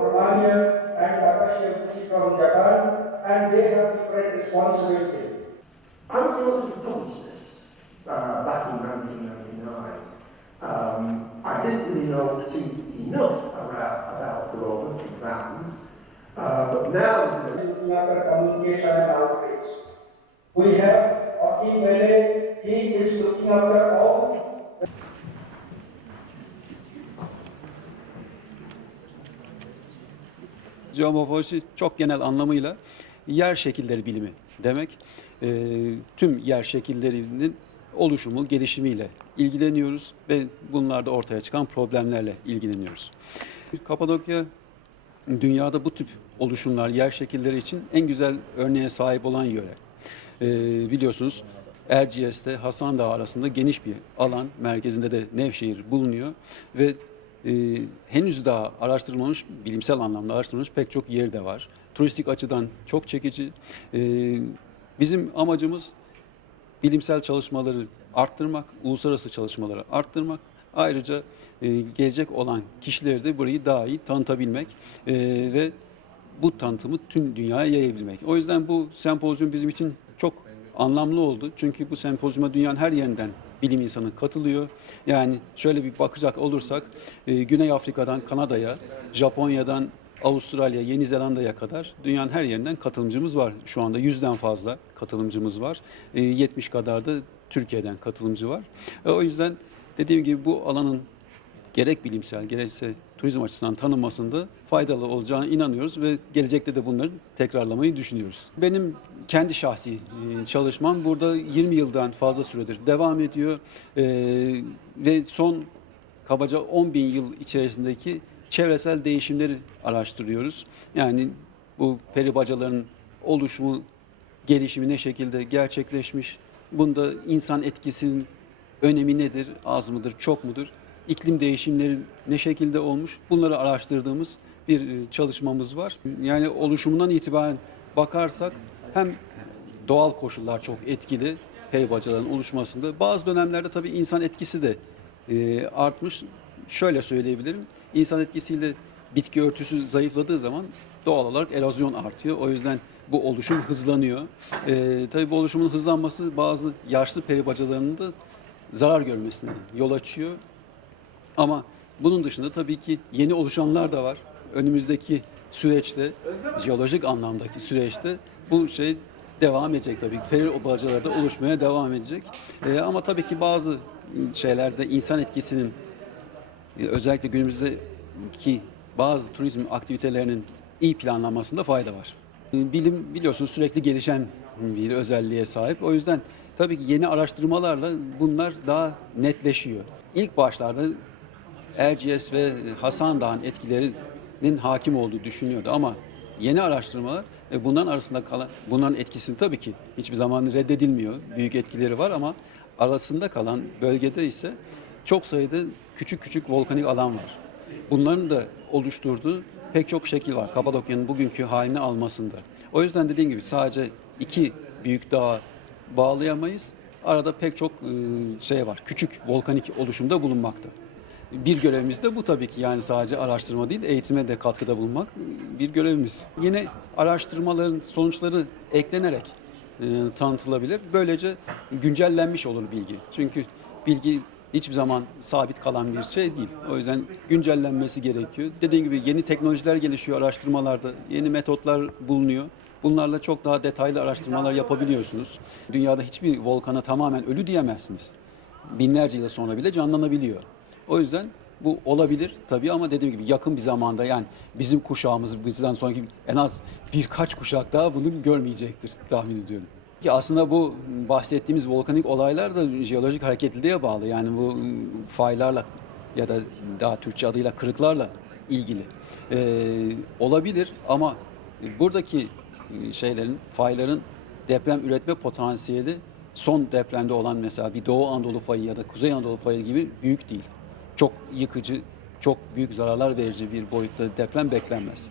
Anya and Takashi from Japan, and they have different responsibility. I was the one to propose this uh, back in 1999. Um, I didn't really know enough about, about problems and plans, uh, but now you know, looking after communication and outreach. We have Akim Mele, he is looking after all Jeomorfoloji çok genel anlamıyla yer şekilleri bilimi demek. Ee, tüm yer şekillerinin oluşumu, gelişimiyle ilgileniyoruz ve bunlarda ortaya çıkan problemlerle ilgileniyoruz. Kapadokya dünyada bu tip oluşumlar, yer şekilleri için en güzel örneğe sahip olan yöre. Ee, biliyorsunuz Erciyes'te Hasan Dağı arasında geniş bir alan, merkezinde de Nevşehir bulunuyor ve e, henüz daha araştırılmamış, bilimsel anlamda araştırılmamış pek çok yer de var. Turistik açıdan çok çekici. Ee, bizim amacımız bilimsel çalışmaları arttırmak, uluslararası çalışmaları arttırmak. Ayrıca e, gelecek olan kişileri de burayı daha iyi tanıtabilmek e, ve bu tanıtımı tüm dünyaya yayabilmek. O yüzden bu sempozyum bizim için çok anlamlı oldu. Çünkü bu sempozyuma dünyanın her yerinden bilim insanı katılıyor. Yani şöyle bir bakacak olursak e, Güney Afrika'dan Kanada'ya, Japonya'dan Avustralya, Yeni Zelanda'ya kadar dünyanın her yerinden katılımcımız var. Şu anda yüzden fazla katılımcımız var. E, 70 kadar da Türkiye'den katılımcı var. E, o yüzden dediğim gibi bu alanın gerek bilimsel gerekse turizm açısından tanınmasında faydalı olacağına inanıyoruz ve gelecekte de bunları tekrarlamayı düşünüyoruz. Benim kendi şahsi e, çalışmam burada 20 yıldan fazla süredir devam ediyor E, ve son kabaca 10 bin yıl içerisindeki çevresel değişimleri araştırıyoruz. Yani bu peri bacaların oluşumu, gelişimi ne şekilde gerçekleşmiş, bunda insan etkisinin önemi nedir, az mıdır, çok mudur, iklim değişimleri ne şekilde olmuş, bunları araştırdığımız bir e, çalışmamız var. Yani oluşumundan itibaren bakarsak hem doğal koşullar çok etkili peri bacaların oluşmasında. Bazı dönemlerde tabii insan etkisi de e, artmış. Şöyle söyleyebilirim. İnsan etkisiyle bitki örtüsü zayıfladığı zaman doğal olarak erozyon artıyor. O yüzden bu oluşum hızlanıyor. E, tabii bu oluşumun hızlanması bazı yaşlı peri bacalarının da zarar görmesine yol açıyor. Ama bunun dışında tabii ki yeni oluşanlar da var. Önümüzdeki süreçte, jeolojik anlamdaki süreçte bu şey devam edecek tabii. Peri bacaları da oluşmaya devam edecek. Ee, ama tabii ki bazı şeylerde insan etkisinin özellikle günümüzdeki bazı turizm aktivitelerinin iyi planlanmasında fayda var. E, Bilim biliyorsunuz sürekli gelişen bir özelliğe sahip. O yüzden tabii ki yeni araştırmalarla bunlar daha netleşiyor. İlk başlarda Erciyes ve Hasan Dağ'ın etkilerinin hakim olduğu düşünüyordu ama yeni araştırmalar e, bunların arasında kalan bunların etkisini tabii ki hiçbir zaman reddedilmiyor. Büyük etkileri var ama arasında kalan bölgede ise çok sayıda küçük küçük volkanik alan var. Bunların da oluşturduğu pek çok şekil var. Kapadokya'nın bugünkü halini almasında. O yüzden dediğim gibi sadece iki büyük dağa bağlayamayız. Arada pek çok e, şey var. Küçük volkanik oluşumda bulunmakta. Bir görevimiz de bu tabii ki yani sadece araştırma değil eğitime de katkıda bulunmak bir görevimiz. Yine araştırmaların sonuçları eklenerek e, tanıtılabilir. Böylece güncellenmiş olur bilgi. Çünkü bilgi hiçbir zaman sabit kalan bir şey değil. O yüzden güncellenmesi gerekiyor. Dediğim gibi yeni teknolojiler gelişiyor araştırmalarda. Yeni metotlar bulunuyor. Bunlarla çok daha detaylı araştırmalar yapabiliyorsunuz. Dünyada hiçbir volkana tamamen ölü diyemezsiniz. Binlerce yıl sonra bile canlanabiliyor. O yüzden bu olabilir tabii ama dediğim gibi yakın bir zamanda yani bizim kuşağımız bizden sonraki en az birkaç kuşak daha bunu görmeyecektir tahmin ediyorum. Ki aslında bu bahsettiğimiz volkanik olaylar da jeolojik hareketliliğe bağlı. Yani bu ıı, faylarla ya da daha Türkçe adıyla kırıklarla ilgili. Ee, olabilir ama buradaki ıı, şeylerin, fayların deprem üretme potansiyeli son depremde olan mesela bir Doğu Anadolu fayı ya da Kuzey Anadolu fayı gibi büyük değil. Çok yıkıcı, çok büyük zararlar verici bir boyutta deprem beklenmez.